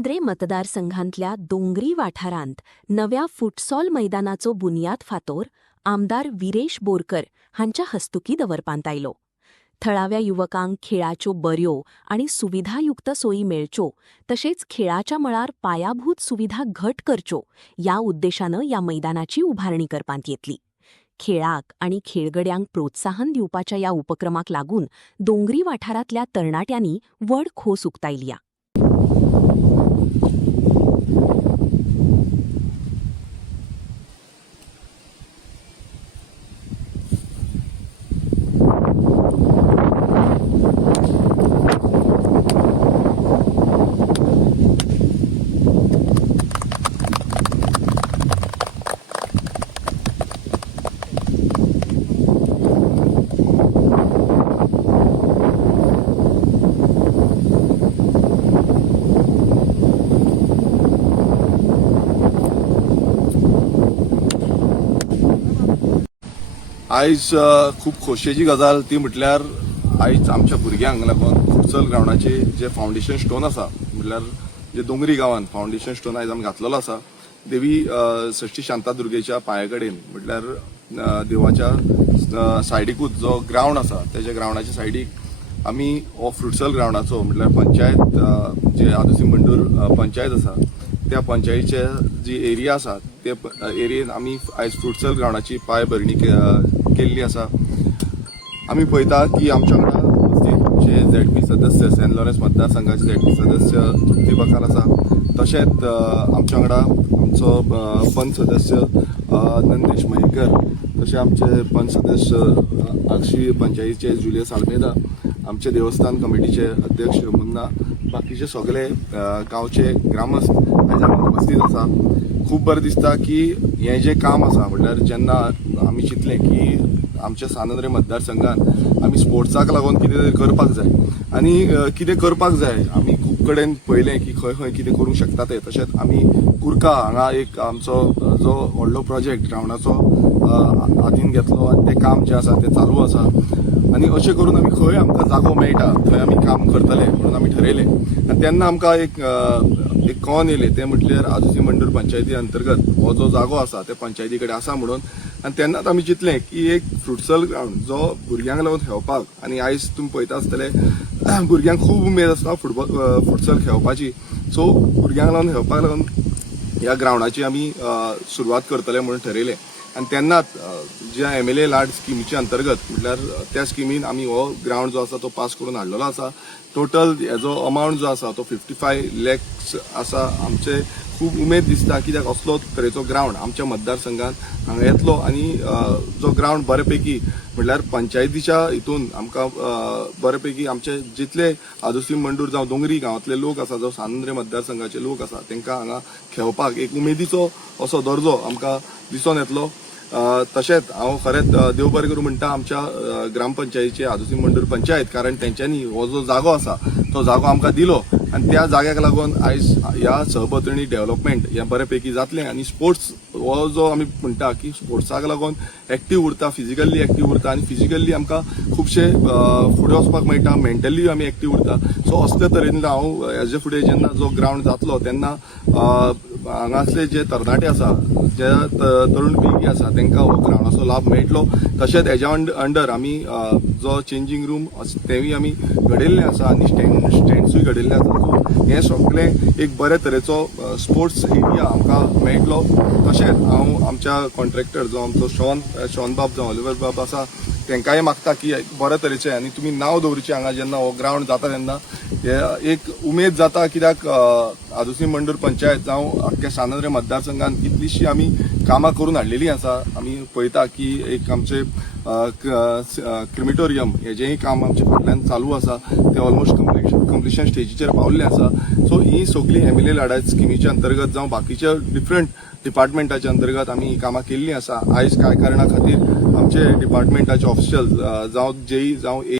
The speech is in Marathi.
सानंद्रे मतदारसंघांतल्या दोंगरी वाठारांत नव्या फुटसॉल मैदानाचो बुनयाद फातोर आमदार विरेश बोरकर हांच्या हस्तुकीं दवरपांत आयलो. थळाव्या युवकांक खेळाच्यो बऱ्यो आनी सुविधायुक्त सोयी मेळच्यो तशेंच खेळाच्या मळार पायाभूत सुविधा घट करच्यो या उद्देशानं या मैदानाची उभारणी करपांत येतली. खेळाक आनी खेळगड्यांक प्रोत्साहन दिवपाच्या या उपक्रमाक लागून दोंगरी वाठारांतल्या तरणाट्यांनी व्हड खोस उक्तायल्या. आयज खूप खोशयेची गजाल ती म्हटल्यार आयज आमच्या भुरग्यांक लागून फुटसल ग्राउंडाचे जे फावंडेशन स्टोन आसा म्हटल्यार जे दोंगरी गांवांत फावंडेशन स्टोन आयज आमी घातलेलो आसा. देवी षष्ठी शांतादुर्गेच्या पांया कडेन म्हटल्यार देवाच्या सायडीकूच जो ग्राउंड आसा तेच्या ग्राउंडाच्या सायडीक आमी हो फुटसल ग्राउंडाचो म्हटल्यार पंचायत जे आदोसी मंडूर पंचायत आसा त्या पंचायतीचे जी एरिया आसा ते एरियेन आमी आयज फुटसल ग्राउंडाची पायभरणी केल्ली आसा. आमी पळयता की आमच्या वांगडा जे झेडपी सदस्य सेंट लॉरेन्स मतदारसंघाचे झेडपी सदस्य तृप्ती बकाल आसा. तशेंच आमच्या वांगडा आमचो पंच सदस्य नंदेश मयेकर, तशें आमचे पंच सदस्य आक्षी पंचायतीचे जुलियस आल्मेदा, आमचे देवस्थान कमिटीचे अध्यक्ष मुन्ना, बाकीचे सगळे गांवचे ग्रामस्थ हाज्या उपस्थित आसा. खूब बरें दिसता की हें जें काम आसा म्हटल्यार जेन्ना आमी चिंतलें की आमच्या सानंद्रे मतदारसंघात आमी स्पोर्ट्साक लागून कितें तरी करपाक जाय आनी कितें करपाक जाय आमी खूब कडेन पळयलें की खंय खंय कितें करूंक शकता तें. तशेंच आमी कुर्का हांगा एक आमचो जो व्हडलो प्रोजेक्ट ग्राउंडाचो हातीन घेतलो आनी तें काम जें आसा तें चालू आसा आनी अशें करून आमी खंय आमकां जागो मेळटा थंय आमी काम करतले म्हणून आमी ठरयलें. आनी तेन्ना आमकां एक कळोन येयलें तें म्हटल्यार आदोसी मंडूर पंचायती अंतर्गत हो जो जागो आसा ते पंचायती कडेन आसा म्हणून. आनी तेन्नाच आमी चिंतलें की एक फुटसल ग्राउंड जो भुरग्यांक लागून खेळपाक आनी आयज तुमी पळयता आसतले भुरग्यांक खूब उमेद आसता फुटसल खेळपाची. सो भुरग्यांक लागून खेळपाक लागून ह्या ग्राउंडाची आमी सुरवात करतले म्हणून ठरयलें. आनी तेन्नाच ज्या MLA लाड स्किमीच्या अंतर्गत म्हटल्यार त्या स्किमीन आमी हो ग्राउंड जो आसा तो पास करून हाडलेलो आसा. टोटल हेजो अमावंट जो आसा तो 55 lakhs आसा. आमचे खूब उमेद दिसता कित्याक असलो तरेचो ग्राउंड आमच्या मतदारसंघात हांगा येतलो आनी जो ग्राउंड बऱ्यापैकी म्हटल्यार पंचायतीच्या हितून आमकां बऱ्यापैकी आमचे जितले आदोसी मंडूर जावं दोंगरी गांवांतले लोक आसा जावं सानंद्रे मतदारसंघाचे लोक आसा तांकां हांगा खेळपाक एक उमेदीचो असो दर्जो आमकां दिसून येतलो. तशेंच हांव खरेंच देव बरें करूं म्हणटा आमच्या ग्रामपंचायतीचे आदोसी मंडूर पंचायत, कारण तेंच्यांनी हो जो जागो आसा तो जागो आमकां दिलो आनी त्या जाग्याक लागून आयज ह्या सहभोंवतणी डेव्हलपमेंट हें बऱ्यापैकी जातलें. आनी स्पोर्ट्स हो जो आमी म्हणटा की स्पोर्ट्साक लागून एक्टीव उरता, फिजिकली एक्टीव उरता आनी फिजिकली आमकां खुबशे फुडें वचपाक मेळटा, मेंटली आमी एक्टीव उरता. सो असले तरेन हांव हेजे फुडें जेन्ना जो ग्राउंड जातलो तेन्ना हांगासले जे तरणाटे आसा, जे तरुण पिळगी आसा तांकां हो ग्राउंडाचो लाभ मेळटलो. तशेंच हेज्या अंडर आमी जो चेंजींग रूम तेवूय आमी घडयल्लें आसा आनी स्टँड्सूय घडयल्ले आसा. सो हें सगळें एक बरे तरेचो स्पोर्ट्स एरिया आमकां मेळटलो. तशेंच हांव आमच्या कॉन्ट्रॅक्टर जो आमचो शॉन बाब जावं ऑलिवर बाब आसा तांकांय मागता की बरे तरेचे आनी तुमी नांव दवरचें हांगा जेन्ना हो ग्राउंड जाता तेन्ना एक उमेद जाता. कित्याक आदोसी मंडूर पंचायत जावं अख्ख्या सानंद्रे मतदारसंघात कितलीशीं आमी कामां करून हाडलेलीं आसा. आमी पळयता की एक आमचे क्रिमिटोरियम हेजेंय काम आमचे फाटल्यान चालू आसा, ते ऑलमोस्ट कंप्लिशन स्टेजीचेर पावल्लें आसा. सो ही सगळी MLA लाडा स्किमीच्या अंतर्गत जावं बाकीच्या डिफरंट डिपार्टमेंटाच्या अंतर्गत आमी ही कामां केल्लीं आसा. आयज कांय कारणा खातीर आमचे डिपार्टमेंटाचे ऑफिशियल जावं JE जावं